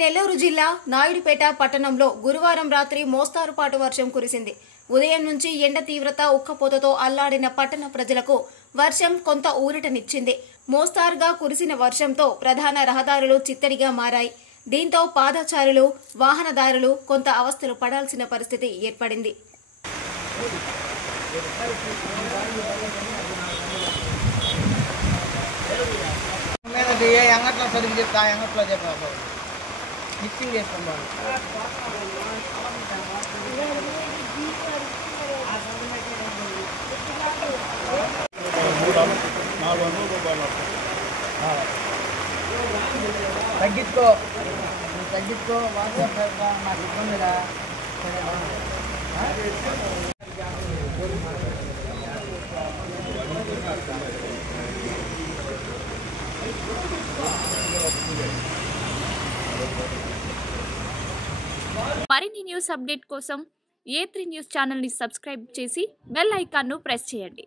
నెల్లూరు జిల్లా నాయుడుపేట పట్టణంలో గురువారం రాత్రి మోస్తారుపాటు వర్షం కురిసింది. ఉదయం నుంచి ఎండ తీవ్రత ఉక్కపోతతో అల్లాడిన పట్టణ ప్రజలకు వర్షం కొంత ఊరటనిచ్చింది. మోస్తారుగా కురిసిన వర్షంతో ప్రధాన రహదారులు చిత్తడిగా మారాయి. దీంతో పాదచారులు, వాహనదారులు కొంత అవస్థలు పడాల్సిన పరిస్థితి ఏర్పడింది. మిక్సింగ్ చేస్తాం బాగా. తగ్గించుకో నాకు ఇబ్బందిగా. మరిన్ని న్యూస్ అప్డేట్ కోసం A3 న్యూస్ ఛానల్ ని సబ్స్క్రైబ్ చేసి బెల్ ఐకాన్ ను ప్రెస్ చేయండి.